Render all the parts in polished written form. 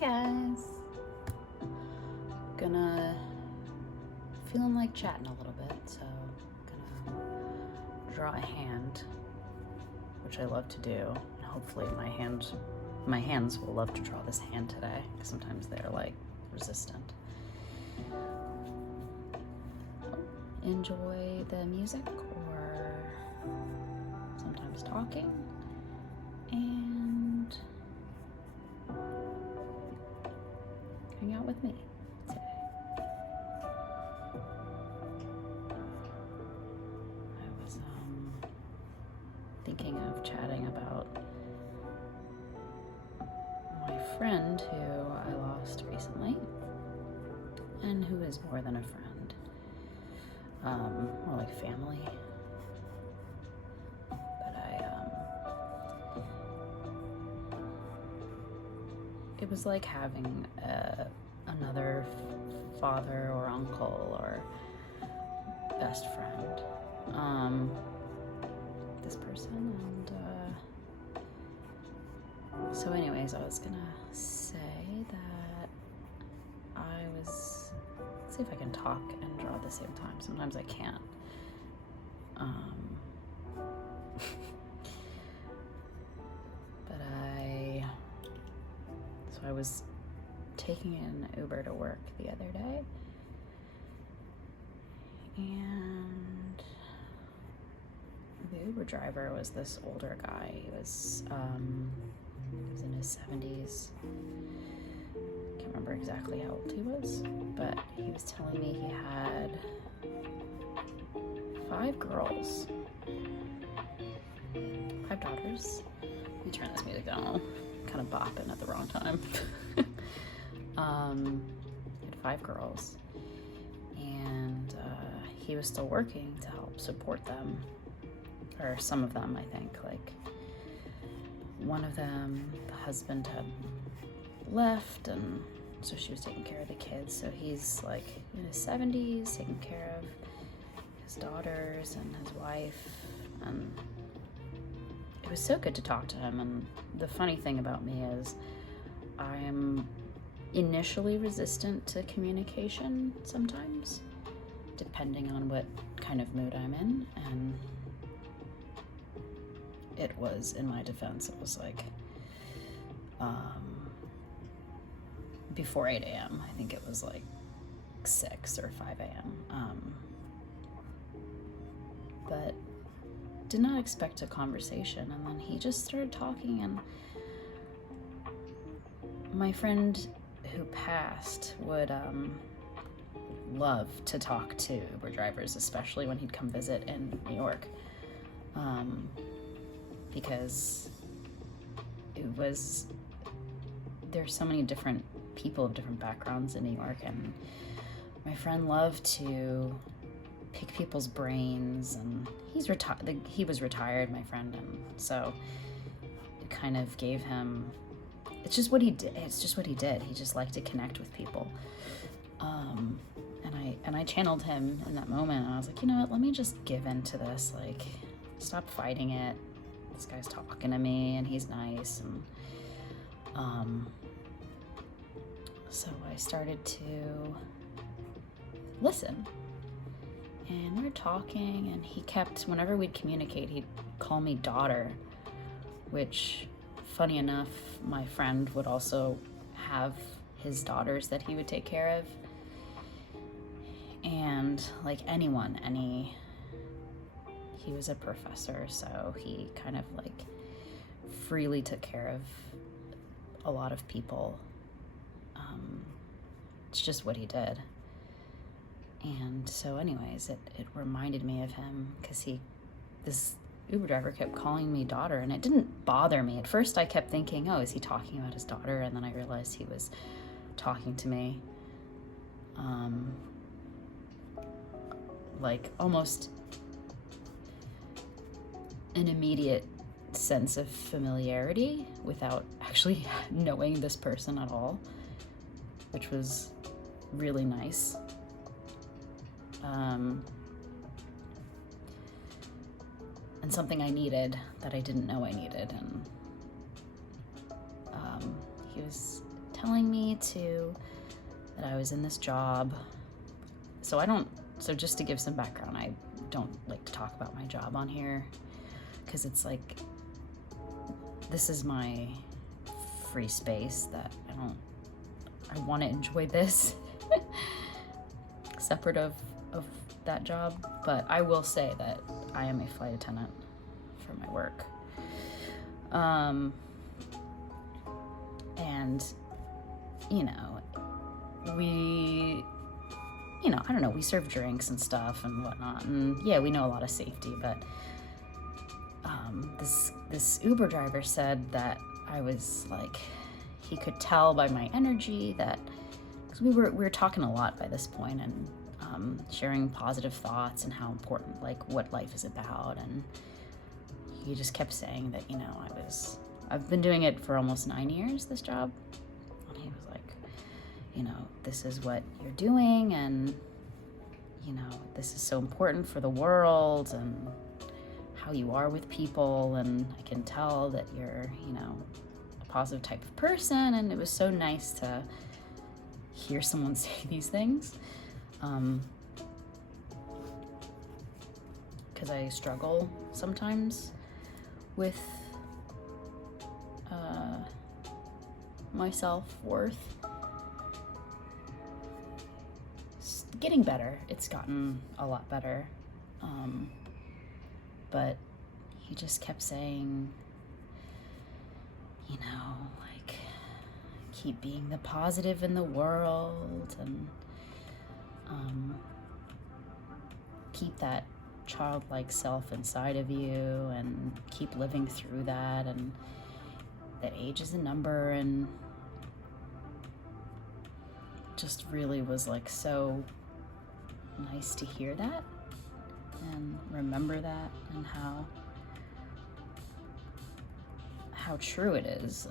Hey guys, feeling like chatting a little bit, so gonna draw a hand, which I love to do, and hopefully my hands will love to draw this hand today, because sometimes they're like resistant. Enjoy the music or sometimes talking, and hang out with me today. I was thinking of chatting about my friend who I lost recently, and who is more than a friend, more like family. It was like having another father or uncle or best friend, this person, and so anyways, I was gonna say that let's see if I can talk and draw at the same time. Sometimes I can't. I was taking an Uber to work the other day, and the Uber driver was this older guy. He was in his 70s. Can't remember exactly how old he was, but he was telling me he had 5 girls, 5 daughters. Let me turn this music down. Kind of bopping at the wrong time. He had 5 girls, and he was still working to help support them, or some of them, I think. Like, one of them, the husband had left, and so she was taking care of the kids. So he's like in his 70s, taking care of his daughters and his wife, and it was so good to talk to him. And the funny thing about me is I am initially resistant to communication sometimes, depending on what kind of mood I'm in. And it was, in my defense, it was like before 8 a.m. I think it was like 6 or 5 a.m. But did not expect a conversation, and then he just started talking, and my friend who passed would love to talk to Uber drivers, especially when he'd come visit in New York, because there's so many different people of different backgrounds in New York, and my friend loved to pick people's brains, and he was retired, my friend, and so it kind of gave him, it's just what he did. He just liked to connect with people, and I channeled him in that moment, and I was like, you know what, let me just give in to this, like, stop fighting it. This guy's talking to me and he's nice, and so I started to listen. And we were talking, and he kept, whenever we'd communicate, he'd call me daughter, which, funny enough, my friend would also have his daughters that he would take care of. And like anyone, he was a professor, so he kind of like freely took care of a lot of people. It's just what he did. And so anyways, it reminded me of him, because this Uber driver kept calling me daughter, and it didn't bother me. At first I kept thinking, oh, is he talking about his daughter? And then I realized he was talking to me. Like almost an immediate sense of familiarity without actually knowing this person at all, which was really nice. And something I needed that I didn't know I needed. And he was telling me that I was in this job. So just to give some background, I don't like to talk about my job on here because it's like, this is my free space that I want to enjoy this separate of that job. But I will say that I am a flight attendant for my work. And, I don't know, we serve drinks and stuff and whatnot. And yeah, we know a lot of safety, but this Uber driver said that I was like, he could tell by my energy that, because we were talking a lot by this point and sharing positive thoughts and how important, like, what life is about. And he just kept saying that, I've been doing it for almost 9 years, this job. And he was like, this is what you're doing, and, this is so important for the world and how you are with people. And I can tell that you're, a positive type of person. And it was so nice to hear someone say these things. Because I struggle sometimes with my self-worth. It's getting better. It's gotten a lot better. But he just kept saying, like, keep being the positive in the world, and keep that childlike self inside of you and keep living through that, and that age is a number. And just really was like so nice to hear that and remember that, and how true it is.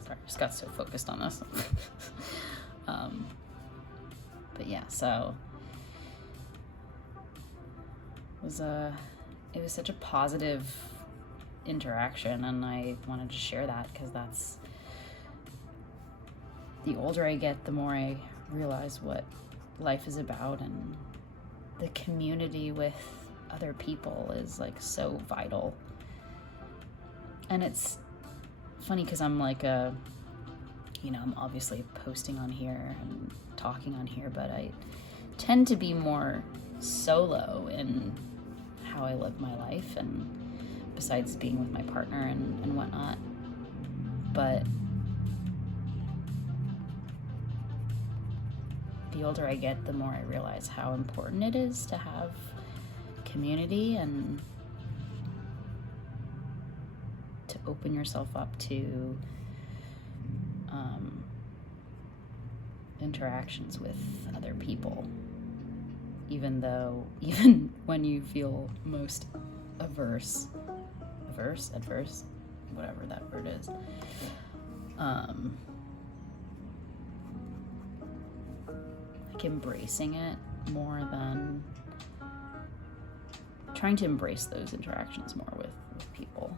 Sorry, I just got so focused on this. But yeah, so it was such a positive interaction, and I wanted to share that because that's, the older I get, the more I realize what life is about, and the community with other people is like so vital. And it's funny because I'm like I'm obviously posting on here and talking on here, but I tend to be more solo in how I live my life, and besides being with my partner and whatnot. But the older I get, the more I realize how important it is to have community and to open yourself up to interactions with other people, even when you feel most adverse, whatever that word is. Like embracing it more than trying to embrace those interactions more with people.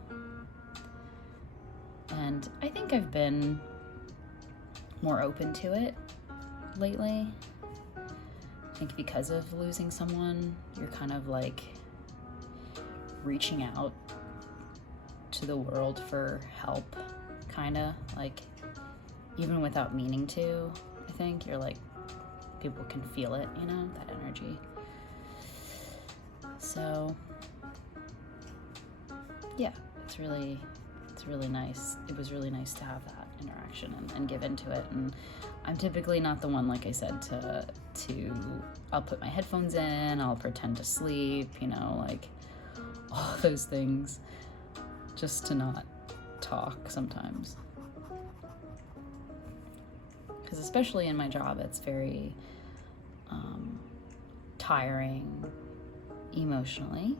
And I think I've been more open to it lately. I think because of losing someone, you're kind of like reaching out to the world for help, kind of like, even without meaning to. I think you're like, people can feel it, that energy. So yeah, it's really nice. It was really nice to have that interaction and give into it. And I'm typically not the one, like I said, to I'll put my headphones in, I'll pretend to sleep, like all those things, just to not talk sometimes. Because especially in my job, it's very tiring emotionally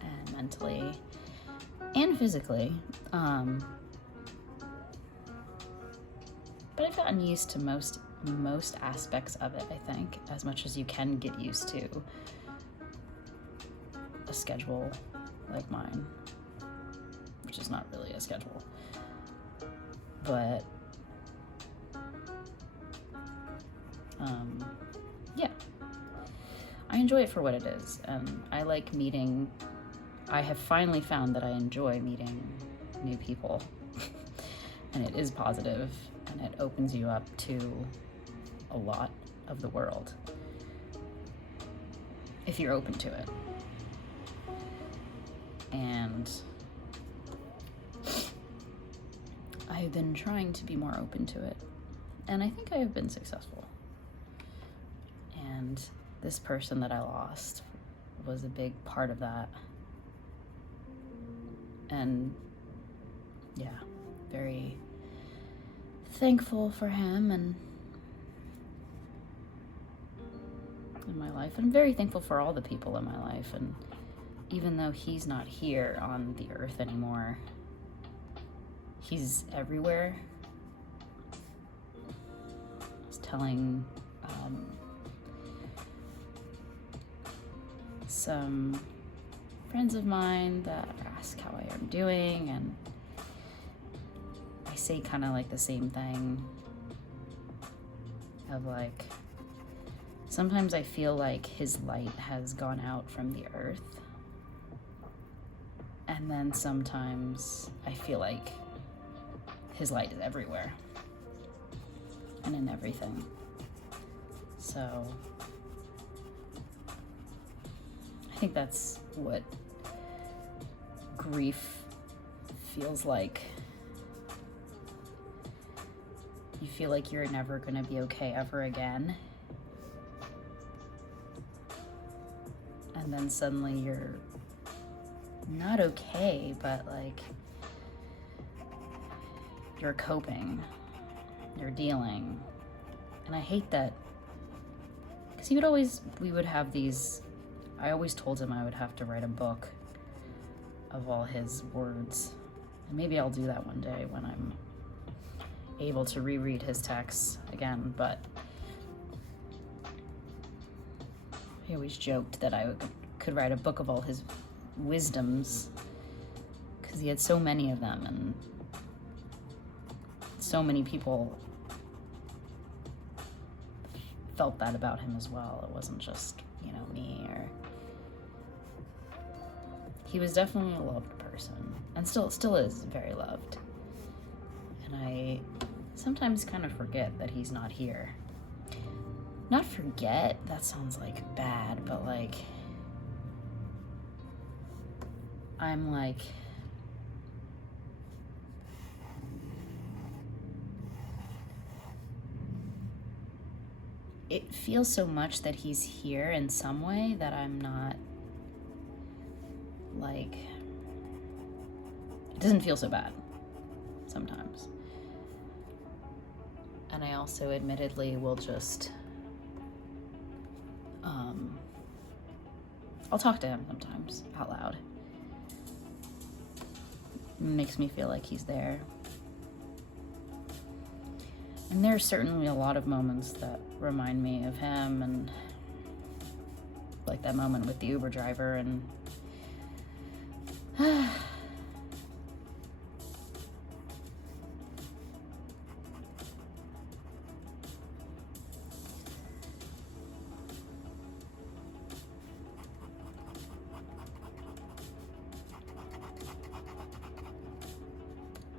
and mentally and physically. but I've gotten used to most aspects of it, I think, as much as you can get used to a schedule like mine, which is not really a schedule. But yeah, I enjoy it for what it is, and I like meeting. I have finally found that I enjoy meeting new people, and it is positive, and it opens you up to a lot of the world if you're open to it. And I've been trying to be more open to it, and I think I have been successful. And this person that I lost was a big part of that. And yeah, very thankful for him and in my life. I'm very thankful for all the people in my life, and even though he's not here on the earth anymore, he's everywhere. I was telling some friends of mine that ask how I am doing, and I say kind of like the same thing of like, sometimes I feel like his light has gone out from the earth, and then sometimes I feel like his light is everywhere and in everything. So I think that's what grief feels like. You feel like you're never gonna be okay ever again. And then suddenly you're not okay, but like you're coping, you're dealing. And I hate that, because we would have these, I always told him I would have to write a book of all his words. And maybe I'll do that one day when I'm able to reread his texts again, but he always joked that I could write a book of all his wisdoms, because he had so many of them, and so many people felt that about him as well. It wasn't just, me, or he was definitely a loved person, and still is very loved. And I sometimes kind of forget that he's not here. Not forget, that sounds like bad, but like I'm like, it feels so much that he's here in some way that I'm not like, it doesn't feel so bad sometimes. And I also admittedly will just I'll talk to him sometimes out loud. It makes me feel like he's there. And there's certainly a lot of moments that remind me of him, and like that moment with the Uber driver, and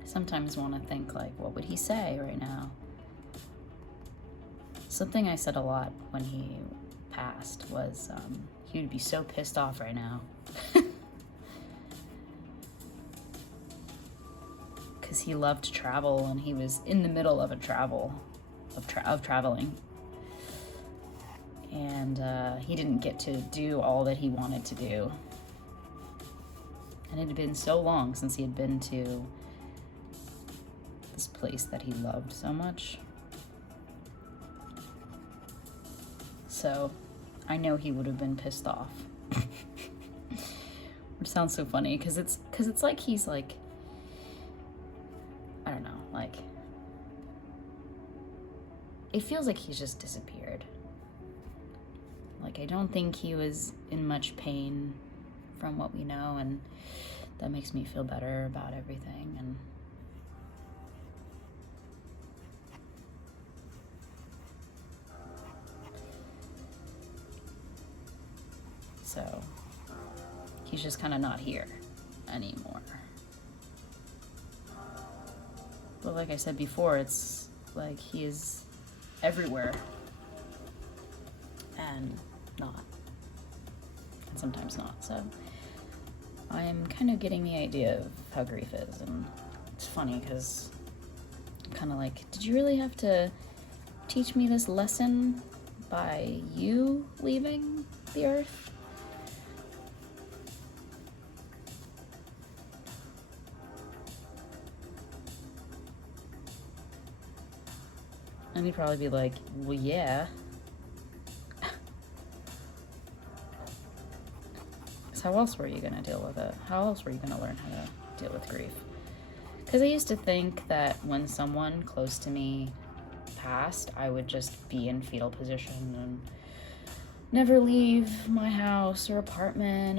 sometimes want to think like, what would he say right now? Something I said a lot when he passed was he would be so pissed off right now. Because he loved to travel, and he was in the middle of traveling. And he didn't get to do all that he wanted to do. And it had been so long since he had been to this place that he loved so much. So I know he would have been pissed off. Which sounds so funny, because it's like he's like, I don't know, like it feels like he's just disappeared. Like, I don't think he was in much pain from what we know, and that makes me feel better about everything. And so he's just kind of not here anymore. But like I said before, it's like he is everywhere and not, and sometimes not. So I am kind of getting the idea of how grief is, and it's funny because I'm kind of like, did you really have to teach me this lesson by you leaving the earth? And he'd probably be like, well, yeah. So how else were you gonna deal with it? How else were you gonna learn how to deal with grief? Because I used to think that when someone close to me passed, I would just be in fetal position and never leave my house or apartment,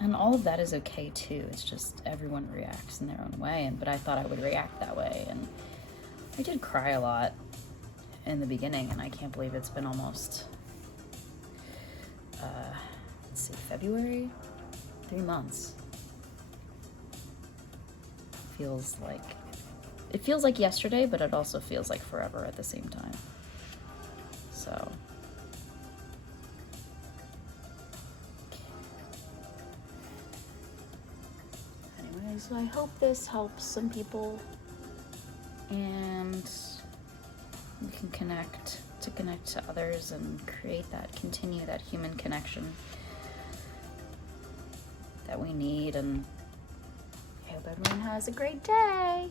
and all of that is okay too. It's just everyone reacts in their own way, but I thought I would react that way, and I did cry a lot in the beginning, and I can't believe it's been almost, let's see, February? 3 months. It feels like yesterday, but it also feels like forever at the same time. So anyways, I hope this helps some people, and we can connect to others and continue that human connection that we need. And I hope everyone has a great day.